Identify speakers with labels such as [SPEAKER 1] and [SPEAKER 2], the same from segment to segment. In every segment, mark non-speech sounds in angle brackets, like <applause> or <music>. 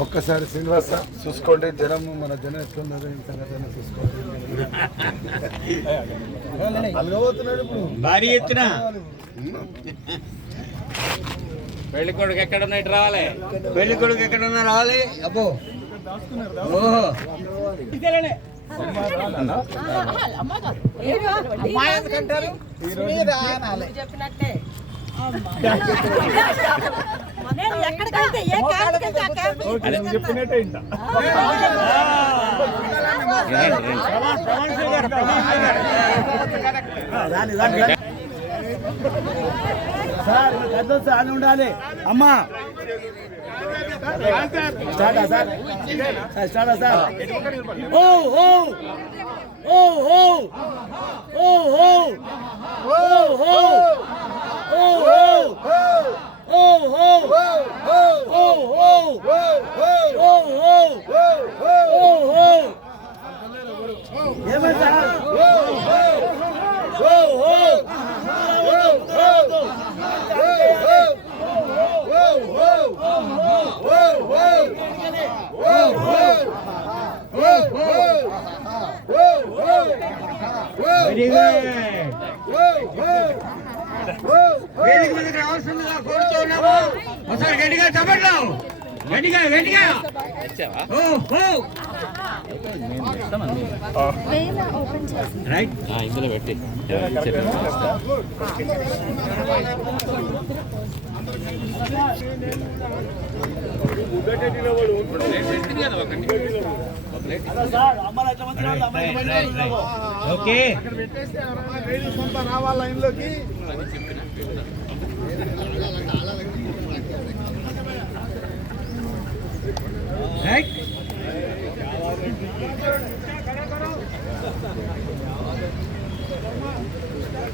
[SPEAKER 1] ఒక్కసారి శ్రీనివాస చూసుకోండి. జనం మన జనం ఎట్లున్నారు సంగతి చూసుకోండి. అలగబోతున్నాడు ఇప్పుడు.
[SPEAKER 2] భారీ ఎత్తున.
[SPEAKER 3] పెళ్ళి కొడుకు ఎక్కడ ఉన్నాయి రావాలి.
[SPEAKER 2] పెళ్ళి కొడుకు ఎక్కడ ఉన్నా రావాలి? అబ్బో. ఓహో.
[SPEAKER 4] చెప్పినట్టే.
[SPEAKER 5] చెప్పినట్టే ఇంట
[SPEAKER 1] సార్ పెద్ద సార్ ఉండాలి అమ్మా స్టార్టా సార్ సార్ స్టార్టా సార్ ఓ ఓ ఓ ఓ ఓ ఓ ఓ
[SPEAKER 2] వెరీ గుడ్ వేదిక మీదకి రావాల్సిందిగా కోరుతున్నాము ఒకసారి గట్టిగా చెప్పట్లు ఓ ఓ. రైట్.
[SPEAKER 3] ఇందులో పెట్టి.
[SPEAKER 2] ఓకే.
[SPEAKER 1] రావాల లైన్లోకి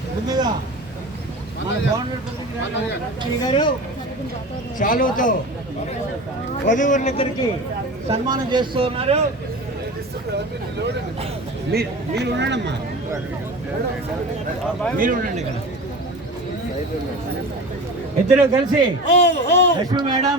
[SPEAKER 2] ముందుగా మన గారు చాలుతో సన్మానం చేస్తూ ఉన్నారు. మీరు మీరు ఉండండమ్మా. మీరు ఉండండి ఇక్కడ. ఇద్దరు కలిసి లక్ష్మి మేడం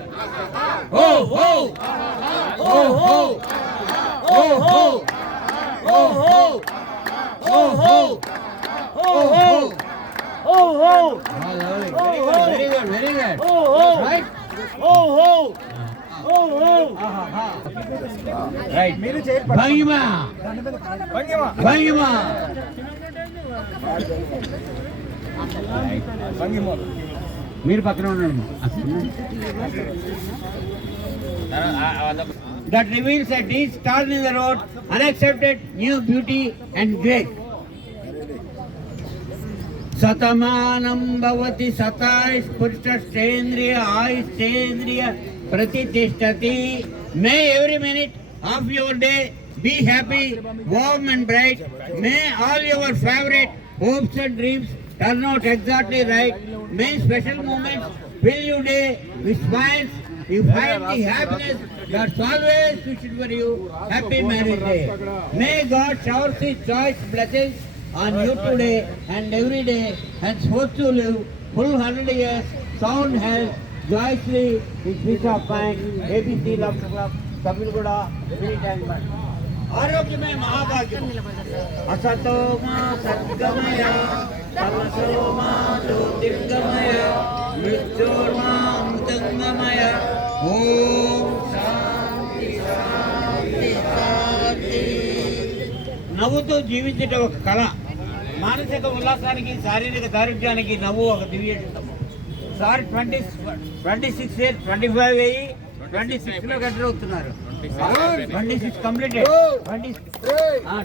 [SPEAKER 2] భంగిమ భంగిమ మీరు పక్కన ఉండండి that reveals that these stars in the road unaccepted new beauty and grace. సతమానం భవతి సతాస్ఫుష్టేంద్రియ ఆయుష్ేంద్రియ ప్రతిష్టతి may every minute of your day be happy warm and bright may all your favourite hopes and dreams turn out exactly right may special moments fill you day with smiles You find the happiness that's always suited for you. Happy marriage day. May God shower His choice blessings on you today and every day and supposed to live full hundred years, sound health, joyously in peace of mind. ABC Love Club, tamil Tamilgoda, many time आरोग्य में महाभाग्य असतो मा सद्गमय तमसो मा ज्योतिर्गमय मृत्योर्मा నవ్వుతూ జీవించటం ఒక కళ. మానసిక ఉల్లాసానికి శారీరక దారిద్ర్యానికి నవ్వు ఒక దివ్య sir twenty twenty six year twenty five అయ్యి ట్వంటీ సిక్స్లో ఎంటర్ అవుతున్నారు twenty six completed twenty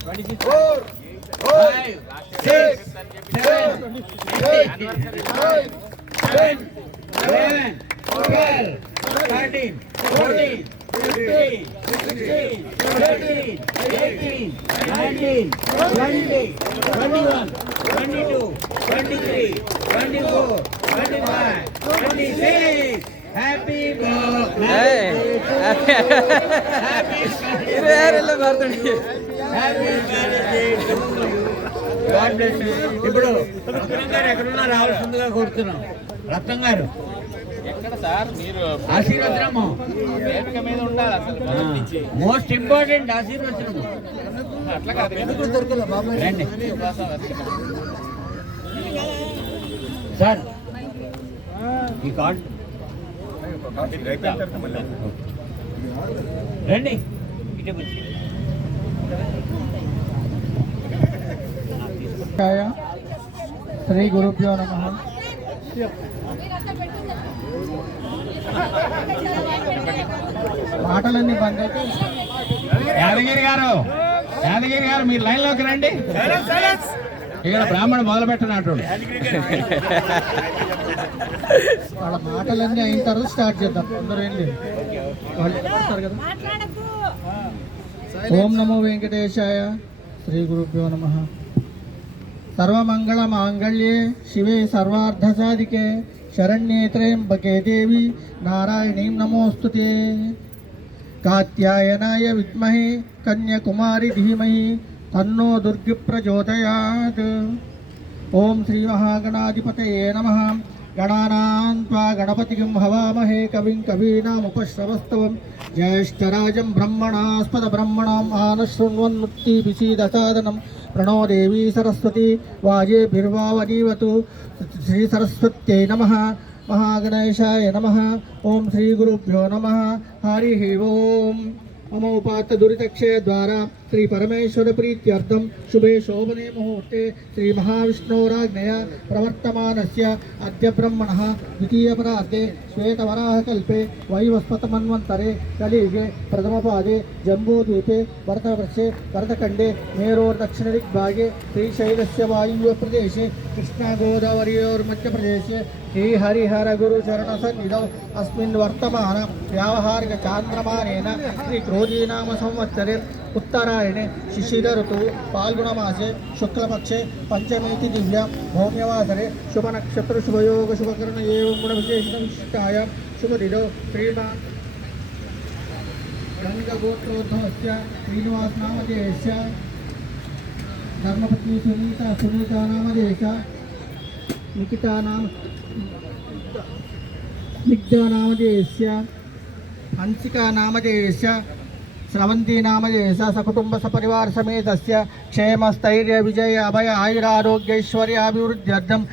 [SPEAKER 2] twenty six. Five six seven eight seven eleven twelve thirteen 14, ఇప్పుడు రత్నం గారు ఎక్కడున్నా రావాల్సిందిగా కోరుతున్నాం రత్నం గారు
[SPEAKER 3] సార్ మీరు
[SPEAKER 2] ఆశీర్వచనము.
[SPEAKER 3] వేదిక మీద ఉండాలి అసలు.
[SPEAKER 2] మోస్ట్ ఇంపార్టెంట్ ఆశీర్వచనము.
[SPEAKER 3] అట్లా కాదు.
[SPEAKER 2] రండి. సార్ ఈ కార్డ్. రండి. ఇటే వచ్చి
[SPEAKER 5] శ్రీ గురుభ్యో నమ. మాటలన్నీ బంద్
[SPEAKER 6] యాదగిరి గారు యాదగిరి గారు మీరు లైన్లోకి రండి. ఇక్కడ బ్రాహ్మణ మొదలు పెట్టినట్టు
[SPEAKER 5] వాళ్ళ మాటలన్నీ అయిన తర్వాత స్టార్ట్ చేద్దాం. అందరూ ఏం లేదు. వాళ్ళు కదా. ఓం నమో వెంకటేశాయ శ్రీ గురుభ్యో నమ. సర్వమంగళ మాంగళ్యే శివే సర్వార్ధసాధికే శరణ్యే త్రయంబకే దేవి నారాయణీం నమోస్తుతే కాత్యాయనాయ విద్మహే కన్యకుమారి ధీమహి తన్నో దుర్గి ప్రచోదయాత్ ఓం శ్రీ మహాగణాధిపతయే నమ గణానాం త్వా గణపతిం హవామహే కవిం కవీనాముపశ్రవస్తవం జ్యేష్ఠరాజం బ్రహ్మణాస్పద బ్రహ్మణాం ఆనశృణ్వన్ముక్తిభిషీదసాదనం ప్రణో దేవీ సరస్వతి వాజేభిర్వావనీవతు శ్రీ సరస్వత్యై నమ మహాగణేశాయ నమ ఓం శ్రీ గురుభ్యో నమ హరి श्रीपरमेश्वरप्रीत्यर्थं शुभे शोभने मुहूर्ते श्रीमहाविष्णोराज्ञया प्रवर्तमानस्य अद्यब्रह्मणः द्वितीयपरार्धे श्वेतवराहकल्पे वैवस्वतमन्वन्तरे कलियुगे प्रथमपादे जम्बूद्वीपे भरतवर्षे भरतखण्डे प्रदेश श्रीशैलस्य वायुव्यप्रदेशे कृष्णागोदावरयोर्मध्यप्रदेशे श्रीहरिहरगुरुचरणसन्निधौ अस्मिन् वर्तमान क्रोधीनाम संवत्चरे उत्तरायणे शिशिर ऋतु फाल्गुणमासे शुक्लपक्षे पंचमी दिव्या भौम्यवासरे शुभकर्ण एवं गुणविशेषविशिष्टाय शुभदिदौ श्रीमान् रङ्गगोत्रोद्धवस्य श्रीनिवासनामधेयस्य धर्मपत्नी सुनीता सुनीतानामधेयश हंसिका नाम हंसिकानामधेयस्य स्रवंती नाम सकुटुंब सपरिवार समेत क्षेम स्थैर्य विजय अभय आयुरारोग्यैश्वर्याभिवृद्ध्यर्थं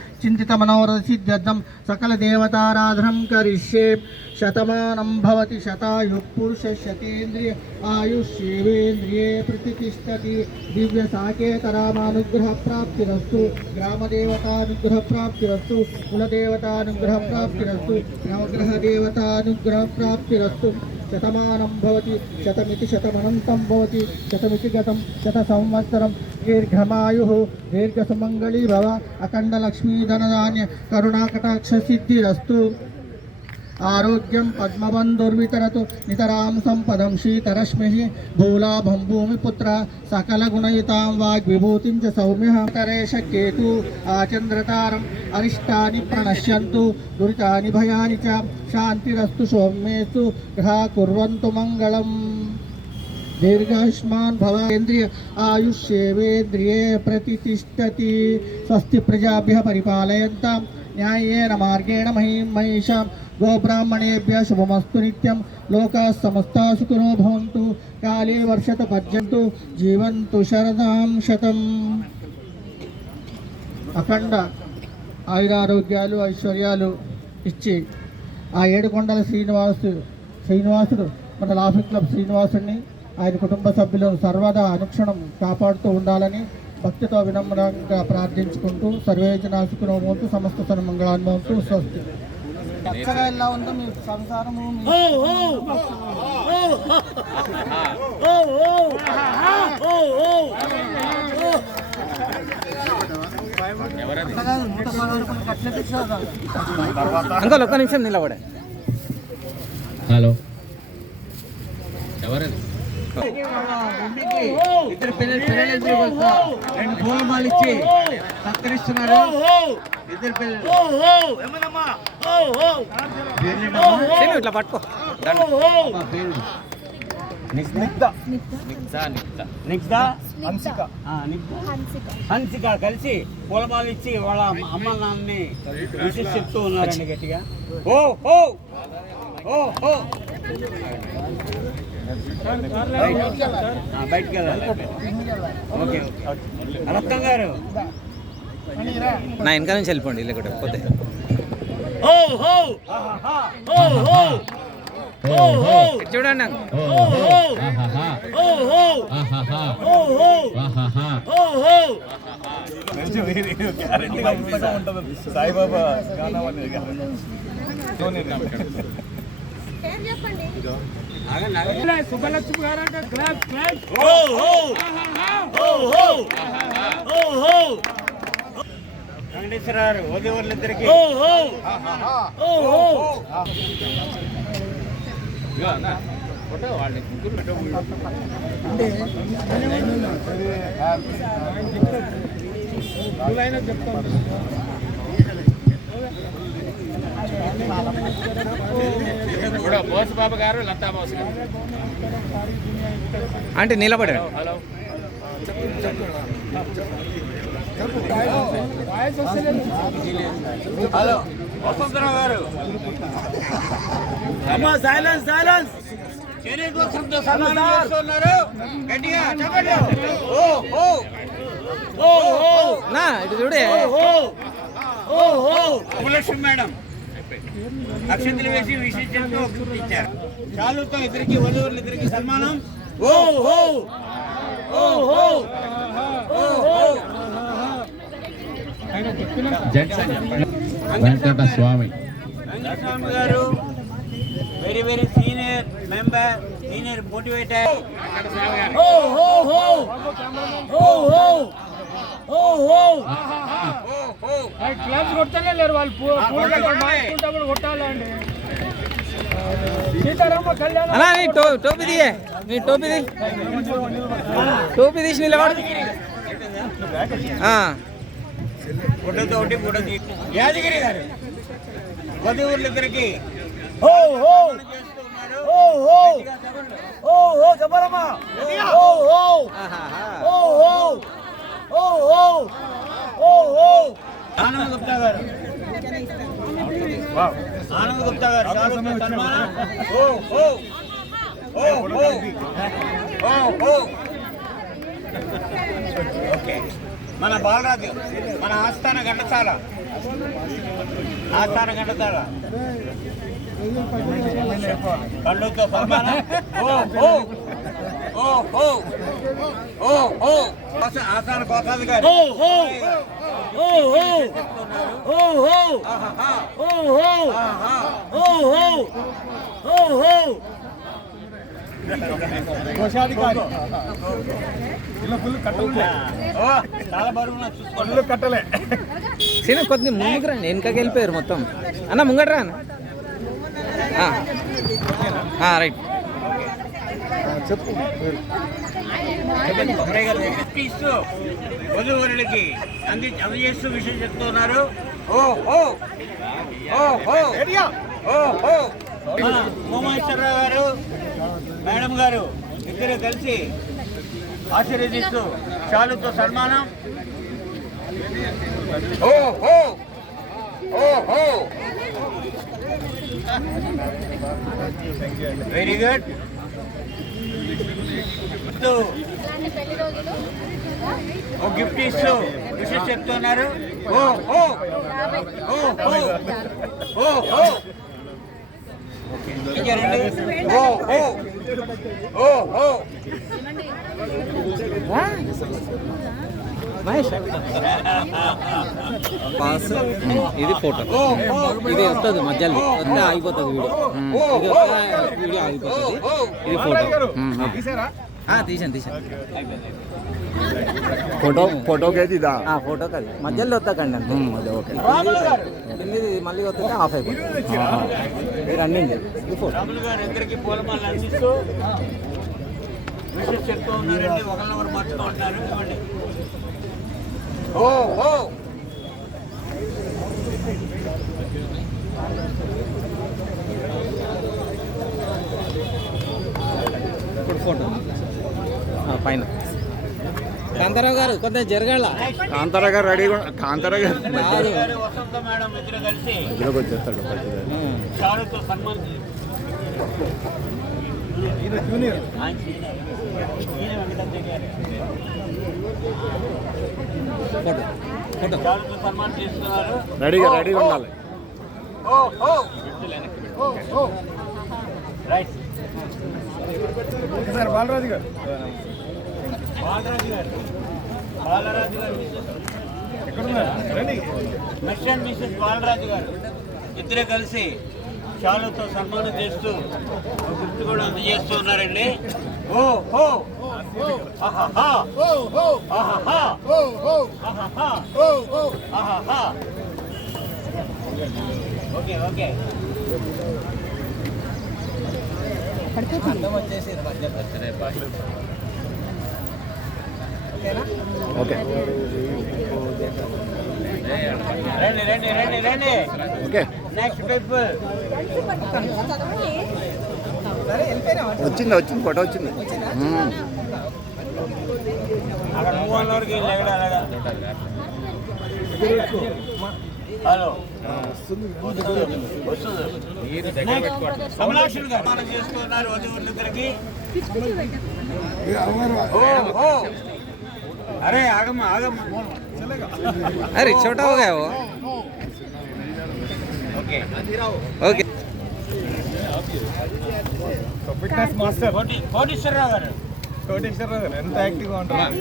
[SPEAKER 5] सकल सकलदेवताराधनं करिष्ये। शतमानं भवति शतायुःपुरुषशतीन्द्रिय आयुष्येवेन्द्रिये प्रतिष्ठति। दिव्यसाकेतरामानुग्रहप्राप्तिरस्तु। ग्रामदेवतानुग्रहप्राप्तिरस्तु। कुलदेवतानुग्रहप्राप्तिरस्तु। प्राप्तिरस्तु शतमानं भवति शतमिति शतमनन्तं भवति शतमिति गतं शतसंवत्सरं। दीर्घमायुः दीर्घसुमङ्गली भव अखण्डलक्ष्मीधनधान्य ఆరోగ్యం పద్మవం దుర్వితరతు నితరాం సంపదం శ్రీకరశ్మి భూలాభం భూమిపుత్ర సకలగుణయుతాం వాగ్విభూతిం చ సౌమ్యకరేష కేతు ఆచంద్రతారం అరిష్టాని ప్రణశ్యంతు దురితాని భయాని చ శాంతిరస్తు సౌమ్యేస్తు గ్రహ కుర్వంతు మంగళం దీర్ఘాయుష్మాన్ భవ ఇంద్రియ ఆయుష్యేవేంద్రియే ప్రతిష్టతి స్వస్తి ప్రజాభ్య పరిపాలయంతాం న్యాయేన మార్గేణ మహిం మహిషాం గోబ్రాహ్మణేభ్య శుభమస్తు నిత్యం. లోకా సమస్త సుఖినో భవంతు. కాళీ వర్షత పద్యంతు. జీవంతు శరదాం శతం. అఖండ ఆయురారోగ్యాలు ఐశ్వర్యాలు ఇచ్చి ఆ ఏడుకొండల శ్రీనివాసు శ్రీనివాసుడు మన లాఫ్ క్లబ్ శ్రీనివాసుడిని ఆయన కుటుంబ సభ్యులను సర్వదా అనుక్షణం కాపాడుతూ ఉండాలని భక్తితో వినమ్రంగా ప్రార్థించుకుంటూ సర్వేజనాసుకునోమోతు సమస్త సన్మంగళాన్మోతు స్వస్తి. పచ్చగా ఎలా ఉందో మీ సంసారము
[SPEAKER 6] అంకల్ ఒక్క నిమిషం నిలబడే. హలో. ఎవరది?
[SPEAKER 2] ఇద్దరు పిల్లలు పిల్లలిద్దరు రెండు పూలమాలు ఇచ్చి సత్కరిస్తున్నారు ఇద్దరు పిల్లలు
[SPEAKER 3] ఇట్లా పట్టుకో
[SPEAKER 2] హన్సిక కలిసి పూలమాలు ఇచ్చి వాళ్ళ అమ్మ నాన్నని విషయం చెప్తూ ఉన్నారండి గట్టిగా ఓ ఓ ఓ ఓ. బయటికి వెళ్ళాలి. ఓకే అనంతం గారు
[SPEAKER 3] నా వెనక నుంచి వెళ్ళిపోండి
[SPEAKER 1] ఇల్లు కూడా పోతే.
[SPEAKER 3] చూడండి
[SPEAKER 1] సాయిబాబా చెప్పండి? సుబ్బలక్ష్మి గారు అంటే క్లాప్ క్లాప్
[SPEAKER 2] వెంకటేశ్వర గారు
[SPEAKER 3] ఓదేవర్లిద్దరికి వాళ్ళ ముగ్గురు పెట్టకూడదు చెప్తాను బాబు గారు లతా బోస్ గారు. అంటే నిలబడారు హలో
[SPEAKER 2] హలో. వసంతరావు గారు.
[SPEAKER 1] అమ్మా సైలెన్స్ సైలెన్స్
[SPEAKER 2] శరీరకోసంతో సన్మానం చేస్తున్నారు? గట్టిగా చెప్పండి. ఓ ఓ
[SPEAKER 1] ఓ. ఓ.
[SPEAKER 3] నా ఇటు చూడే.
[SPEAKER 1] ఓ ఓ. ఓ
[SPEAKER 2] ఉపలక్ష్మి మేడం. అక్షంతలు వేసి విశేషంతో గుర్తించారు చాలుతో ఇద్దరికి వధువులు ఇద్దరికి సన్మానం.
[SPEAKER 1] ఓ ఓ ఓ ఓ ఓ ఓ
[SPEAKER 6] జెంట్స్ అని చెప్పండి. వెంకట స్వామి
[SPEAKER 2] వెంకటస్వామి గారు very very senior member senior motivator
[SPEAKER 1] ఓ ఓ ఓ ఓ ఓ ఓ ఓ
[SPEAKER 7] క్లాప్స్ కొట్టలే లేరు వాళ్ళు మార్చుకుంటప్పుడు కొట్టాలండి. సీతారామ కళ్యాణం
[SPEAKER 3] అలా నీ టో టోపీ తీయే. నీ టోపీ తీ. టోపీ తీసి నిలబడు. ఆ,
[SPEAKER 2] ఫోటోతో ఒకటి ఫోటో తీసి యాదగిరి గారు వధువులు ఇద్దరికి
[SPEAKER 1] ఓ ఓ ఓ ఓ ఓ ఓ చెప్పరమ్మా. ఓ. ఓ ఓ ఓ ఓ ఓ ఓ
[SPEAKER 2] ఆనంద్ గుప్తా గారు. ఆనంద్ గుప్తా గారు ఓ ఓ. ఓ ఓ. ఓ ఓ. ఓకే. మన బాలరాజు మన ఆస్థాన ఘంటసాల. ఆస్థాన ఘంటసాల. కళ్ళుతో సన్మానం. ఓ ఓ. ఓ ఓ. ఓ ఓ. ఆస్థాన కోసాధికారి
[SPEAKER 1] ఓ.
[SPEAKER 2] ఓహో
[SPEAKER 1] ఓహో ఓహో
[SPEAKER 2] ఓహో
[SPEAKER 1] ఓహో కోశాధికారి. ఇలా ఫుల్
[SPEAKER 2] కట్టలే చాలా బరువు ఫుల్
[SPEAKER 1] కట్టలే.
[SPEAKER 3] సీన కొద్ది ముందుకు రండి వెనకకి వెళ్ళిపోయారు మొత్తం. అన్న ముంగట్రా రైట్.
[SPEAKER 2] చెప్పు ఇస్తూ వధువరులకి అంది అందజేస్తూ విషయం చెప్తున్నారు ఓ ఓ ఓ ఓ ఓ ఓ గారు మేడం గారు ఇద్దరు కలిసి ఆశీర్వదిస్తూ చాలుతో సన్మానం ఓ ఓ ఓ ఓ వెరీ గుడ్ ఓ గిఫ్ట్ ఇస్తూ విషయం చెప్తున్నారు. ఓ ఓ ఓ ఓ ఓ ఓ? ఓ ఓ ఓ ఓ.
[SPEAKER 3] Pass hmm. ఇది ఫోటో
[SPEAKER 2] hmm.
[SPEAKER 3] ఇది వస్తుంది మధ్యలో. వస్తే ఆగిపోతుంది వీడియో. Hmm. వీడియో ఆగిపోతుంది. ఇది ఫోటో తీసాను తీసాను
[SPEAKER 1] ఫోటో ఫోటో అయితే
[SPEAKER 3] ఇదా? ఫోటోకి అది మధ్యలో వస్తాకండి అంతే.
[SPEAKER 1] ఓకే.
[SPEAKER 3] మళ్ళీ వస్తుంది ఆఫ్ అయిపోతుంది. మీరు అన్నీ ఇది ఫోటో
[SPEAKER 2] చెప్తూ ఉన్నారండి. ఒకరినొకరు మర్చిపోతున్నారు ఇవ్వండి.
[SPEAKER 3] పైన. కాంతారావు గారు కొంత జరగాల?
[SPEAKER 1] కాంతారా గారు రెడీ కాంతారా గారు ఇందులోకి వచ్చేస్తాడు
[SPEAKER 2] జూనియర్.
[SPEAKER 1] రెడీగా రెడీగా ఉండాలి.
[SPEAKER 7] సార్ బాలరాజు గారు
[SPEAKER 2] బాలరాజు గారు. బాలరాజు గారు
[SPEAKER 7] రండి.
[SPEAKER 2] మిస్టర్ అండ్ మిస్సెస్ బాలరాజు గారు ఇద్దరే కలిసి షాలుతో సన్మానం చేస్తూ గిఫ్ట్ కూడా అందజేస్తూ ఉన్నారండి. Okay okay.
[SPEAKER 1] ఓకే.
[SPEAKER 2] రండి రండి రండి రండి.
[SPEAKER 1] ఓకే.
[SPEAKER 2] నెక్స్ట్ పీపుల్
[SPEAKER 1] వచ్చింది వచ్చింది ఫోటో వచ్చింది.
[SPEAKER 2] హలో. కమలాక్షుడు గారు. చేసుకున్నారు వధువులిద్దరికి అరే ఆగమ్మ ఆగమ్మ.
[SPEAKER 3] అరే చోట
[SPEAKER 2] okay.
[SPEAKER 3] Okay.
[SPEAKER 7] Fitness master
[SPEAKER 2] Koteswararao గారు
[SPEAKER 7] కోటీశ్వరరావు గారు ఎంత యాక్టివ్గా ఉంటారు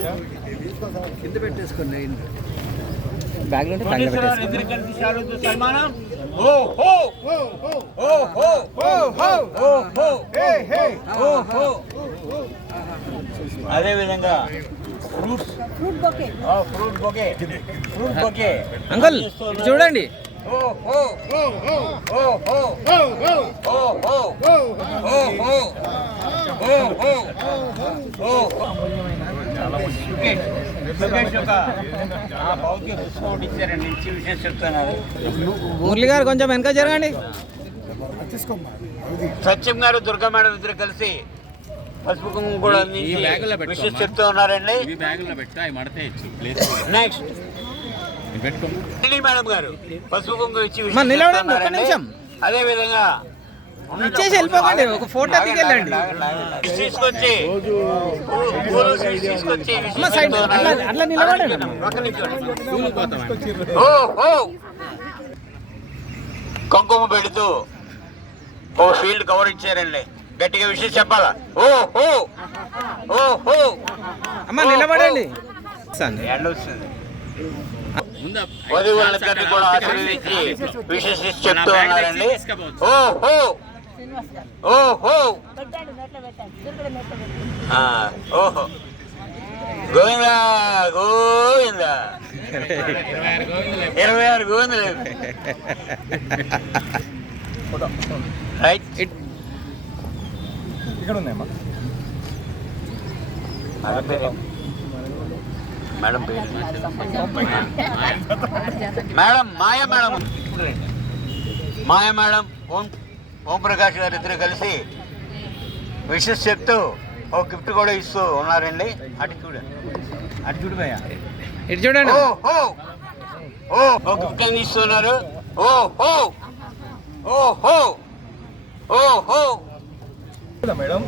[SPEAKER 2] ఓ ఓ
[SPEAKER 7] ఓ హో
[SPEAKER 2] ఓ హే ఓ అదే విధంగా fruit
[SPEAKER 4] fruit bouquet
[SPEAKER 2] fruit bouquet fruit bouquet
[SPEAKER 3] uncle చూడండి మురళి గారు కొంచెం వెనక జరగండి.
[SPEAKER 2] సత్యం గారు దుర్గా మేడం ఇద్దరు కలిసి పసుపు కుంకుమ కూడా చెప్తూ ఉన్నారండి.
[SPEAKER 6] ఈ బ్యాగులో పెట్టు అవి మడతే ఇచ్చు ప్లేస్
[SPEAKER 2] నెక్స్ట్ మేడం గారు పసుపు కుంకుమ ఇచ్చి
[SPEAKER 3] ఒక్క
[SPEAKER 2] చెప్తున్నారండి.
[SPEAKER 3] నిమిషం.
[SPEAKER 2] అదే విధంగా
[SPEAKER 3] ఇచ్చేసి వెళ్ళిపోకండి, ఒక ఫోటో దిగి వెళ్ళండి.
[SPEAKER 2] తీసుకొచ్చి.
[SPEAKER 3] అట్లా- నిలబడండి.
[SPEAKER 2] కుంకుమ పెడుతూ ఓ ఫీల్డ్ కవర్ ఇచ్చారండి గట్టిగా విషయం చెప్పాలా ఓ ఓ ఓ
[SPEAKER 3] అమ్మ నిలబడండి.
[SPEAKER 2] ఎండ వస్తుంది వధువులందరినీ కూడా ఆశీర్వదించి చెప్తూ ఉన్నారండి. ఓహో! గోవిందా గోవిందా! ఇరవై ఆరు గోవిందలు. రైట్.
[SPEAKER 7] ఇక్కడ ఉన్నాయమ్మా.
[SPEAKER 2] పేరు మేడం పేరు madam Maya madam. Maya madam Om Om Prakash గారు ఇద్దరు కలిసి విషెస్ చెప్తూ ఓ గిఫ్ట్ కూడా ఇస్తూ ఉన్నారండి. అటు చూడు అటు చూడు భయ్యా.
[SPEAKER 3] ఇటు చూడండి.
[SPEAKER 2] ఓ ఓ ఓ గిఫ్ట్ అని ఇస్తున్నారు ఓ ఓ ఓ ఓ ఓ ఓ
[SPEAKER 7] మేడం.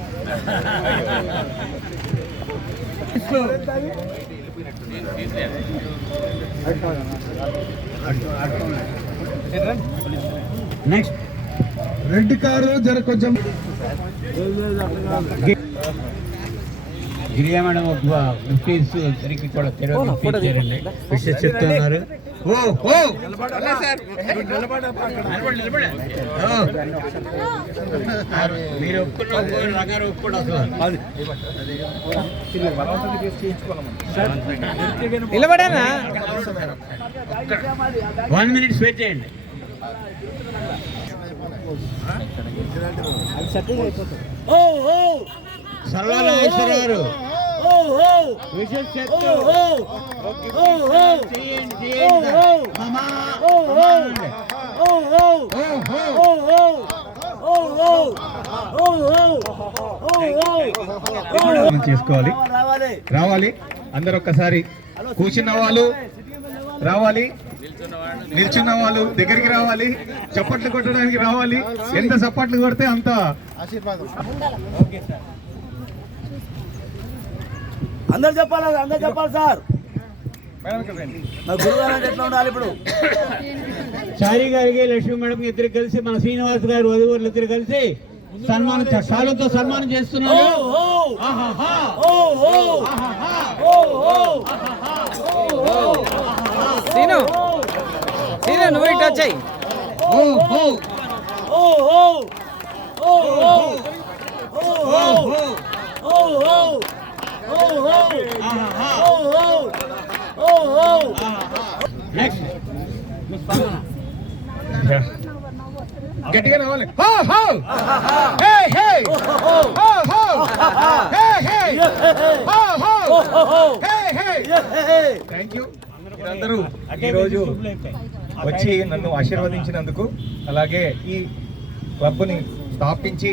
[SPEAKER 7] <laughs>
[SPEAKER 2] నెక్స్ట్
[SPEAKER 5] రెడ్ కారు జర కొంచెం
[SPEAKER 2] గిరియా మేడం ఒక గిఫ్ట్ ఇస్తూ ఇద్దరికి కూడా ఇచ్చారండి విషెస్ చెప్తున్నారు ఓ ఓ మీరు ఒప్పుకున్న ఒప్పుకోరు, రంగారు ఒప్పుకోడు అసలు
[SPEAKER 3] నిలబడానా
[SPEAKER 2] వన్ మినిట్స్ వెయిట్ చేయండి సర్వ నాగేశ్వరరావు గారు
[SPEAKER 1] ఓ ఓ
[SPEAKER 8] సర్వనాగేశ్వర చేసుకోవాలి?
[SPEAKER 1] రావాలి.
[SPEAKER 8] అందరు ఒక్కసారి కూర్చున్న వాళ్ళు రావాలి. నిల్చున్న వాళ్ళు దగ్గరికి రావాలి. చప్పట్లు కొట్టడానికి రావాలి. ఎంత చప్పట్లు కొడితే అంత. ఆశీర్వాదం.
[SPEAKER 1] అందరు చెప్పాలి అందరు చెప్పాలి సార్ నా గురుగారు అంటే ఎట్లా ఉండాలి ఇప్పుడు
[SPEAKER 2] చారి గారికి లక్ష్మీ మేడం ఇద్దరు కలిసి మన శ్రీనివాస్ గారు వధువులు ఇద్దరు కలిసి సన్మానం శాలుతో సన్మానం చేస్తున్నారు
[SPEAKER 1] ఓ
[SPEAKER 3] సీను సీను నువ్వు ఇటు వచ్చాయి
[SPEAKER 2] ఓ ఓ
[SPEAKER 1] ఓ ఓ ఓ ఓ ఓ
[SPEAKER 8] గట్టిగా రావాలి హో, హో! హే, హే! హో, హో! హే, హే! హో, హో! హే, హే! థాంక్యూ యూ మీరందరూ ఈరోజు వచ్చి నన్ను ఆశీర్వదించినందుకు అలాగే ఈ క్లబ్ని స్థాపించి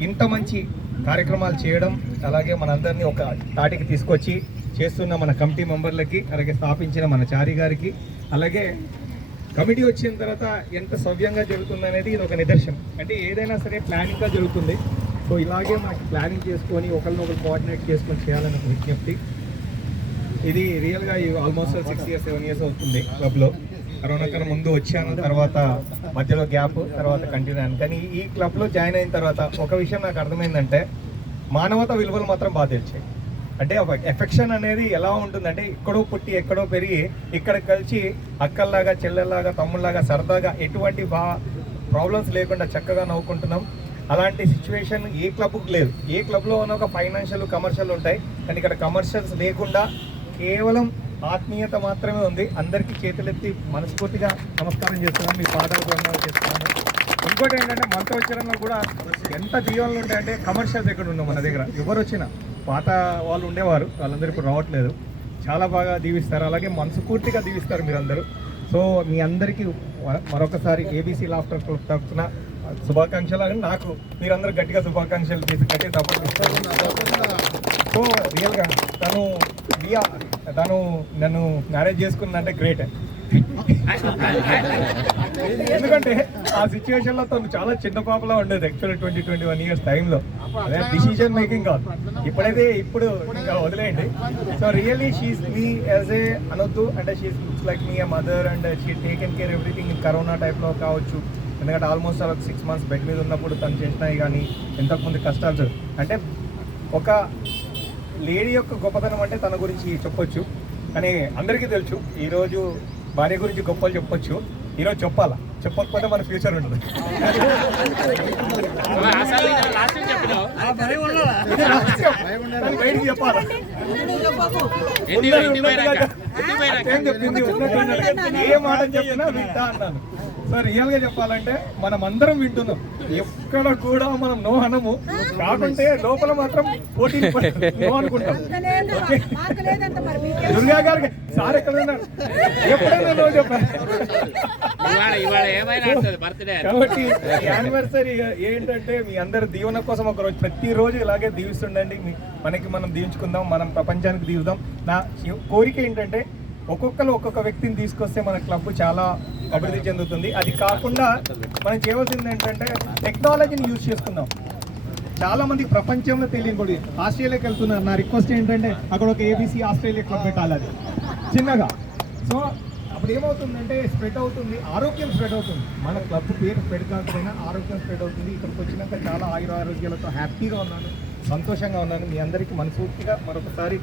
[SPEAKER 8] ఇంత మంచి కార్యక్రమాలు చేయడం అలాగే మనందరినీ ఒక తాటికి తీసుకొచ్చి చేస్తున్న మన కమిటీ మెంబర్లకి అలాగే స్థాపించిన మన చారి గారికి అలాగే కమిటీ వచ్చిన తర్వాత ఎంత సవ్యంగా జరుగుతుంది అనేది ఇది ఒక నిదర్శనం. అంటే ఏదైనా సరే ప్లానింగ్గా జరుగుతుంది. సో ఇలాగే మనకి ప్లానింగ్ చేసుకొని ఒకరినొకరు కోఆర్డినేట్ చేసుకొని చేయాలని ఒక విజ్ఞప్తి. ఇది రియల్గా almost six years seven years అవుతుంది క్లబ్లో కరోనా కన్నా ముందు వచ్చాను తర్వాత మధ్యలో గ్యాప్ తర్వాత కంటిన్యూ అయ్యాను. కానీ ఈ క్లబ్లో జాయిన్ అయిన తర్వాత ఒక విషయం నాకు అర్థమైందంటే మానవత విలువలు మాత్రం బాగా తెలిసాయి అంటే ఎఫెక్షన్ అనేది ఎలా ఉంటుందంటే ఎక్కడో పుట్టి ఎక్కడో పెరిగి ఇక్కడ కలిసి అక్కల్లాగా చెల్లెల్లాగా తమ్ముళ్ళలాగా సరదాగా ఎటువంటి బా ప్రాబ్లమ్స్ లేకుండా చక్కగా నవ్వుకుంటున్నాం. అలాంటి సిచ్యువేషన్ ఏ క్లబ్కు లేదు. ఏ క్లబ్లో ఉన్న ఒక ఫైనాన్షియల్ కమర్షియల్ ఉంటాయి. కానీ ఇక్కడ కమర్షియల్స్ లేకుండా కేవలం ఆత్మీయత మాత్రమే ఉంది. అందరికీ చేతులెత్తి మనస్ఫూర్తిగా నమస్కారం చేస్తున్నాను మీ పాదాలు వందనాలు చేస్తున్నాను ఇంకోటి ఏంటంటే మంత్రోచ్చరంలో కూడా ఎంత జీవాలు ఉంటాయంటే కమర్షియల్స్ ఎక్కడ ఉన్నాం మన దగ్గర. ఎవరు వచ్చినా పాత వాళ్ళు ఉండేవారు. వాళ్ళందరూ ఇప్పుడు రావట్లేదు. చాలా బాగా దీవిస్తారు. అలాగే మనస్ఫూర్తిగా దీవిస్తారు మీరందరూ. సో మీ అందరికీ మరొకసారి ఏబీసీ లాఫ్టర్ క్లబ్ తరఫున శుభాకాంక్షలు అని నాకు మీరందరూ గట్టిగా శుభాకాంక్షలు చేసి గట్టి సపోర్ట్ ఇస్తారు సో రియల్గా తను రియా తను నన్ను మ్యారేజ్ చేసుకుందంటే గ్రేట్ ఎందుకంటే ఆ సిచ్యువేషన్లో తను చాలా చిన్న పాపలా ఉండేది actually twenty twenty one years టైంలో అదే డిసిజన్ మేకింగ్ కాదు. ఇప్పుడైతే ఇప్పుడు వదిలేయండి. So really she's me as a అనొద్దు అంటే she's like me mother and she taken care everything corona టైప్లో కావచ్చు. ఎందుకంటే ఆల్మోస్ట్ అలా సిక్స్ మంత్స్ బెడ్ మీద ఉన్నప్పుడు తను చేసినాయి కానీ ఎంతకుముందు కష్టాలు అంటే ఒక లేడీ యొక్క గొప్పతనం అంటే తన గురించి చెప్పొచ్చు. కానీ అందరికీ తెలుసు ఈరోజు భార్య గురించి గొప్పలు చెప్పొచ్చు. ఈరోజు చెప్పాలా? చెప్పకపోతే మన ఫ్యూచర్ బయటికి చెప్పాలా? ఉన్నట్టుగా ఏ మాట చెప్పినా వింటా అన్నాను. సో రియల్గా చెప్పాలంటే మనం అందరం వింటున్నాం. ఎక్కడ కూడా మనం నో అనము. కాకుంటే లోపల మాత్రం పోటీ నో అనుకుంటాం. దుర్గా గారికి సార్ ఎక్కడ ఉన్నారు ఎప్పుడైనా నో చెప్పారు కాబట్టి యానివర్సరీ ఏంటంటే మీ అందరి దీవెన కోసం ఒక రోజు ప్రతిరోజు ఇలాగే దీవిస్తుండండి. మనకి మనం దీవించుకుందాం. మనం ప్రపంచానికి దీవుదాం నా కోరిక ఏంటంటే ఒక్కొక్కరు ఒక్కొక్క వ్యక్తిని తీసుకొస్తే మన క్లబ్ చాలా అభివృద్ధి చెందుతుంది. అది కాకుండా మనం చేయవలసింది ఏంటంటే టెక్నాలజీని యూజ్ చేసుకుందాం చాలా మంది ప్రపంచంలో తెలియని కూడా ఆస్ట్రేలియాకి వెళ్తున్నారు. నా రిక్వెస్ట్ ఏంటంటే అక్కడ ఒక ఏబీసీ ఆస్ట్రేలియా క్లబ్ పెట్టాలి అది. చిన్నగా. సో అప్పుడు ఏమవుతుందంటే స్ప్రెడ్ అవుతుంది ఆరోగ్యం స్ప్రెడ్ అవుతుంది. మన క్లబ్ పేరు స్ప్రెడ్ కాకపోయినా ఆరోగ్యం స్ప్రెడ్ అవుతుంది. ఇక్కడికి వచ్చినాక చాలా ఆయుర ఆరోగ్యాలతో హ్యాపీగా ఉన్నాను సంతోషంగా ఉన్నాను. మీ అందరికీ మనస్ఫూర్తిగా మరొకసారి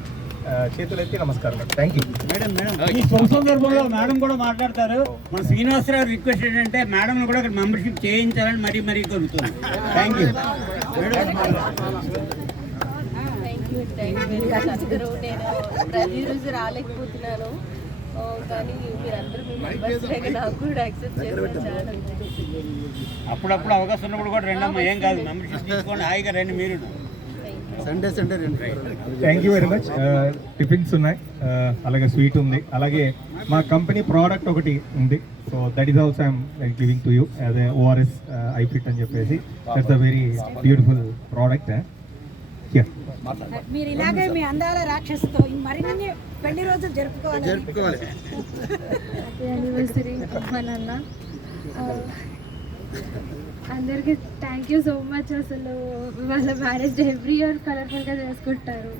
[SPEAKER 8] చేతులెత్తి నమస్కారం థ్యాంక్ యూ
[SPEAKER 2] మేడం మేడం ఈ సందర్భంలో మేడం కూడా మాట్లాడతారు. మన శ్రీనివాసరావు రిక్వెస్ట్ ఏంటంటే మేడం కూడా ఇక్కడ మెంబర్షిప్ చేయించాలని మరీ మరీ కోరుతుంది థ్యాంక్ యూ
[SPEAKER 9] అందరూ నేను ప్రతిరోజు రాలేకపోతున్నాను ఆ, కానీ మీరందరూ మీ మెంబర్స్ నాకు కూడా యాక్సెప్ట్ చేస్తారు చాలా
[SPEAKER 2] అప్పుడప్పుడు అవకాశం ఉన్నప్పుడు కూడా రెండమ్మా ఏం కాదు. మెంబర్షిప్ తీసుకోండి హాయిగా రండి మీరు
[SPEAKER 1] సండే సండే రెండు
[SPEAKER 8] thank you very much tiffins ఉన్నాయి. Uh, అలాగే స్వీట్ ఉంది. అలాగే మా కంపెనీ ప్రోడక్ట్ ఒకటి ఉంది. So that is also I'm giving to you as a ORS iFit అని చెప్పేసి. That's a very beautiful product
[SPEAKER 4] మీరు ఇలాగే మీ అందాల రాక్షసుతో మరిన్ని పెళ్ళి రోజులు జరుపుకోవాలి.
[SPEAKER 1] జరుపుకోవాలి
[SPEAKER 9] యానివర్సరీ అందరికీ థ్యాంక్ యూ సో మచ్ అసలు. వాళ్ళ మ్యారేజ్ ఎవ్రీ ఇయర్ కలర్ఫుల్గా చేసుకుంటారు.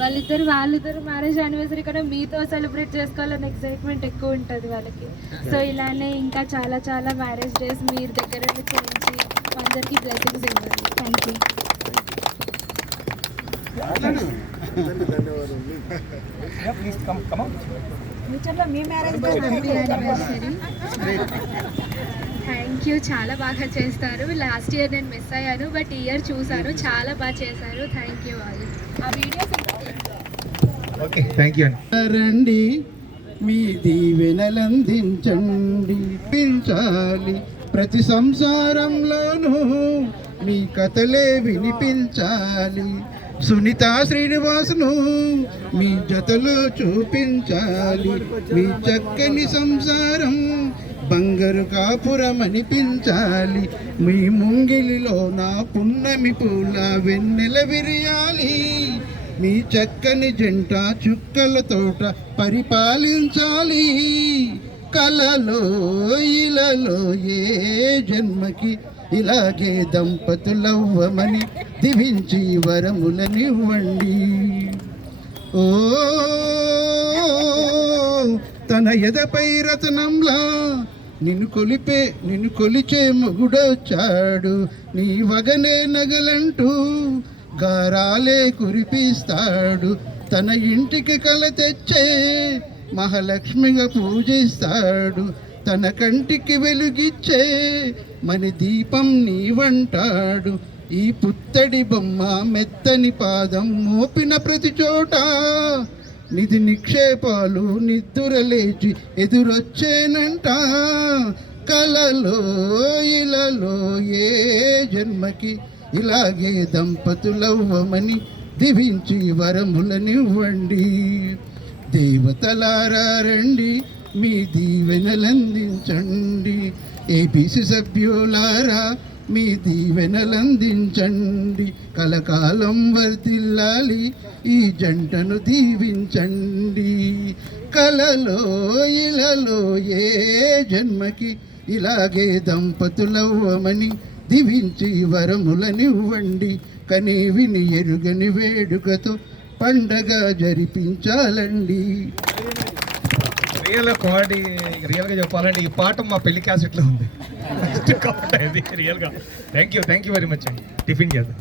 [SPEAKER 9] వాళ్ళిద్దరు వాళ్ళిద్దరు మ్యారేజ్ యానివర్సరీ కూడా మీతో సెలబ్రేట్ చేసుకోవాలని ఎక్సైట్మెంట్ ఎక్కువ ఉంటుంది వాళ్ళకి. సో ఇలానే ఇంకా చాలా చాలా మ్యారేజ్ డేస్ మీరు దగ్గర చేయించి అందరికీ బ్లెస్సింగ్స్ ఇవ్వండి. థ్యాంక్ యూ
[SPEAKER 4] ఫ్యూచర్లో మీ marriage
[SPEAKER 9] happy anniversary thank you చాలా బాగా చేస్తారు. లాస్ట్ ఇయర్ నేను మిస్ అయ్యాను బట్ ఈ ఇయర్ చూసాను చాలా బాగా చేశారు. థ్యాంక్ యూ ఆ వీడియోస్
[SPEAKER 8] ఓకే థ్యాంక్ యూ అండి
[SPEAKER 5] రండి మీ దీవెనలందించండి పించాలి ప్రతి సంసారంలోనూ మీ కథలే వినిపించాలి. సునీత శ్రీనివాసును మీ జతలో చూపించాలి. మీ చక్కని సంసారం బంగారు కాపురమనిపించాలి. మీ ముంగిలిలో నా పున్నమి పూల వెన్నెల విరియాలి. మీ చక్కని జంట చుక్కల తోట పరిపాలించాలి. కలలో ఇలలో ఏ జన్మకి ఇలాగే దంపతులవ్వమని దివించి వరములనివ్వండి ఓ తన ఎదపై రతనంలా నిన్ను కొలిపే నిన్ను కొలిచే మగుడొచ్చాడు నీ వగనే నగలంటూ గారాలే కురిపిస్తాడు. తన ఇంటికి కల తెచ్చే మహాలక్ష్మిగా పూజిస్తాడు. తన కంటికి వెలుగిచ్చే మన దీపం నీవంటాడు. ఈ పుత్తడి బొమ్మ మెత్తని పాదం మోపిన ప్రతి చోట నిధి నిక్షేపాలు నిద్దుర లేచి ఎదురొచ్చేనంట. కలలో ఇలలో ఏ జన్మకి ఇలాగే దంపతులవ్వమని దివించి వరములనివ్వండి. దేవతలారా రండి మీ దీవెనలందించండి. ఏపీసీ సభ్యులారా మీ దీవెనలందించండి కలకాలం వర్తిల్లాలి ఈ జంటను దీవించండి. కలలో ఇలలో ఏ జన్మకి ఇలాగే దంపతులవ్వమని దివించి వరములనివ్వండి. కనేవిని ఎరుగని వేడుకతో పండగ జరిపించాలండి.
[SPEAKER 8] రియల్ క్వాలిటీ రియల్గా చెప్పాలండి ఈ పాట మా పెళ్ళి క్యాసెట్లో ఉంది. కాబట్టి రియల్గా thank you thank you very much అండి టిఫిన్ చేద్దాం